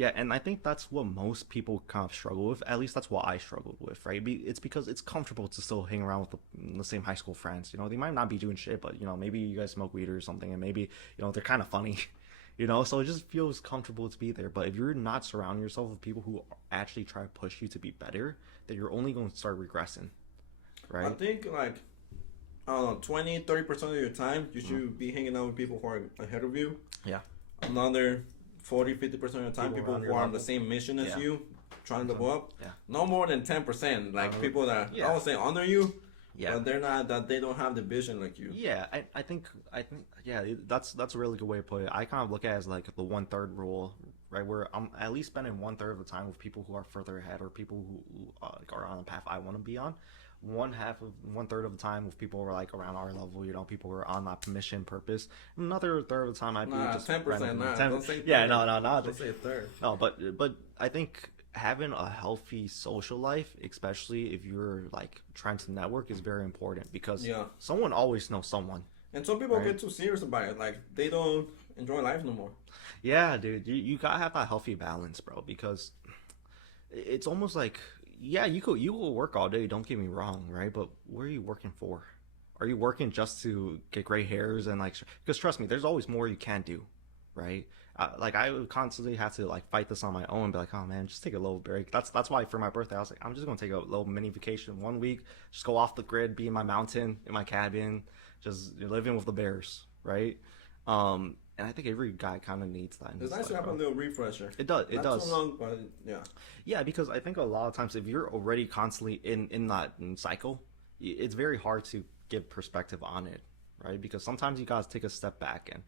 Yeah, and I think that's what most people kind of struggle with. At least that's what I struggled with, right? It's because it's comfortable to still hang around with the same high school friends. They might not be doing shit, but maybe you guys smoke weed or something, and maybe they're kind of funny, So it just feels comfortable to be there. But if you're not surrounding yourself with people who actually try to push you to be better, then you're only going to start regressing, I right? think like I don't know, 20-30% of your time you should be hanging out with people who are ahead of you. Yeah, Another 40-50% of the time, people people around who your are on the level. same mission as Yeah, you, trying to go up. yeah, No more than 10%. Like people that yeah, I would say under you, yeah. but they're not that they don't have the vision like you. Yeah, I think yeah, that's a really good way to put it. I kind of look at it as like the 1/3 rule, right? Where I'm at least spending 1/3 of the time with people who are further ahead or people who are on the path I want to be on. 1/3 of the time with people who are like around our level, people who are on that mission purpose. Another third of the time I'd be Nah, just 10%. random. Nah, 10, don't say yeah, third. no, no, no, Don't say a third. no. But I think having a healthy social life, especially if you're like trying to network, is very important because Yeah. someone always knows someone. And some people Right. get too serious about it. Like they don't enjoy life no more. Yeah, dude, you gotta have that healthy balance, bro. Because it's almost like, yeah, you could work all day. Don't get me wrong, right? But what are you working for? Are you working just to get gray hairs and like? Because trust me, there's always more you can do, right? Like I would constantly have to like fight this on my own, and be like, oh man, just take a little break. That's why for my birthday I was like, I'm just gonna take a little mini vacation 1 week, just go off the grid, be in my mountain, in my cabin, just living with the bears, right? And I think every guy kind of needs that in It's his nice to life, have a bro. little refresher. It does. It Not does. too long, but yeah. Yeah, because I think a lot of times if you're already constantly in that cycle, it's very hard to give perspective on it, right? Because sometimes you gotta take a step back, and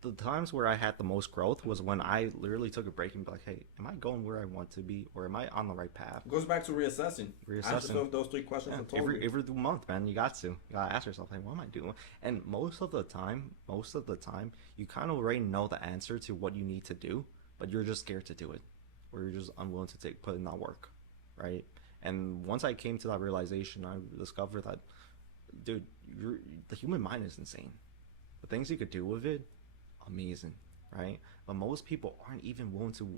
the times where I had the most growth was when I literally took a break and be like, hey, am I going where I want to be, or am I on the right path? It goes back to reassessing. Ask Reassessing. yourself those three questions Yeah, I told you. every month, man, you gotta ask yourself, like, what am I doing? And most of the time, you kind of already know the answer to what you need to do, but you're just scared to do it, or you're just unwilling to put in that work, right? And once I came to that realization, I discovered that, dude, the human mind is insane. The things you could do with it, amazing, right? But most people aren't even willing to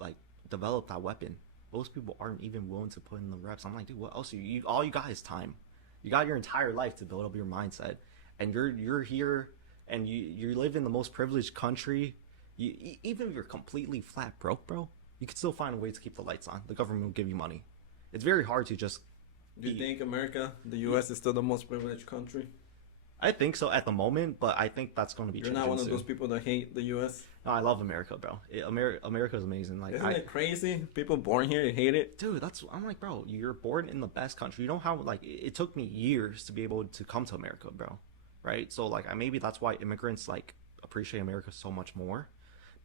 like develop that weapon. Most people aren't even willing to put in the reps. I'm like, dude, what else? All you got is time. You got your entire life to build up your mindset, and you're here, and you live in the most privileged country. Even if you're completely flat broke, bro, you can still find a way to keep the lights on. The government will give you money. It's very hard to just. Do you think America, the U.S., is still the most privileged country? I think so at the moment, but I think that's going to be You're changing not one of soon. those people that hate the U.S. No, I love America, bro. America is amazing. Like, Isn't it crazy? People born here hate it. dude, I'm like, bro, you're born in the best country. You know how like it took me years to be able to come to America, bro. Right? So like, maybe that's why immigrants like appreciate America so much more.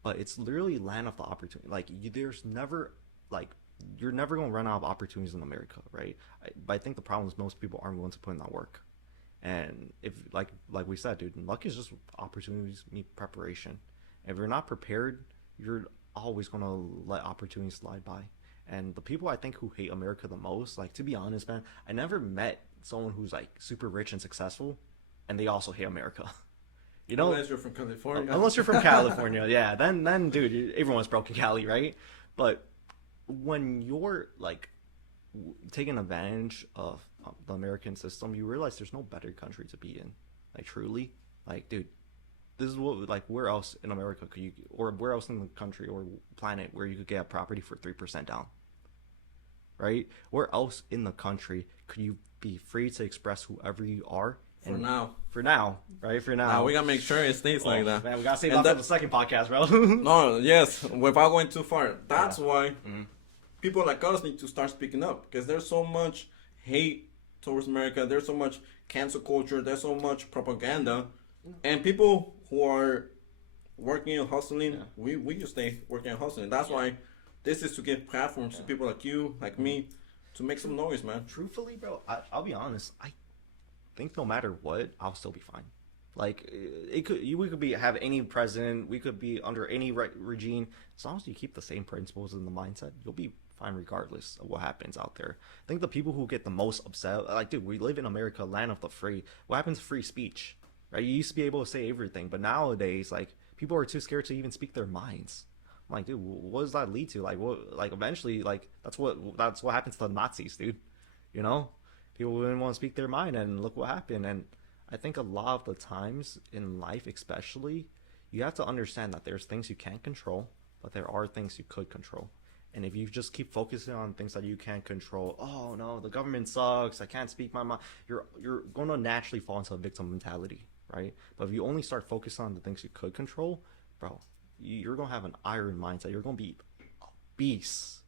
But it's literally land of the opportunity. Like, there's never like you're never gonna run out of opportunities in America, right? But I think the problem is most people aren't willing to put in that work. And if like we said, dude, luck is just opportunities meet preparation. If you're not prepared, you're always gonna let opportunities slide by. And the people I think who hate America the most, like to be honest, man, I never met someone who's like super rich and successful, and they also hate America. You know, Unless you're from California. unless you're from California, yeah, then dude, everyone's broke in Cali, right? But when you're like taking advantage of the American system, you realize there's no better country to be in. Like truly, like dude, this is what like where else in America could you, or where else in the country or planet where you could get a property for 3% down, right? Where else in the country could you be free to express whoever you are? For now. For now, right? For now. Now we gotta make sure it stays Oh, like that. man, we gotta save And that for that- the second podcast, bro. No, yes, without going too far. That's why Mm-hmm. people like us need to start speaking up because there's so much hate towards America. There's so much cancel culture. There's so much propaganda, and people who are working and hustling, we just stay working and hustling. That's why this is to give platforms to people like you, like me, to make some noise, man. Truthfully, bro, I'll be honest. I think no matter what, I'll still be fine. Like we could have any president, we could be under any regime. As long as you keep the same principles and the mindset, you'll be fine regardless of what happens out there. I think the people who get the most upset, like, dude, we live in America, land of the free. What happens to free speech? Right? You used to be able to say everything, but nowadays, like, people are too scared to even speak their minds. I'm like, dude, what does that lead to? Like, what? Like, eventually, like, that's what happened to the Nazis, dude. You know, people didn't want to speak their mind, and look what happened. And I think a lot of the times in life, especially, you have to understand that there's things you can't control, but there are things you could control. And if you just keep focusing on things that you can't control, oh no, the government sucks, I can't speak my mind, you're going to naturally fall into a victim mentality, right? But if you only start focusing on the things you could control, bro, you're going to have an iron mindset. You're going to be a beast.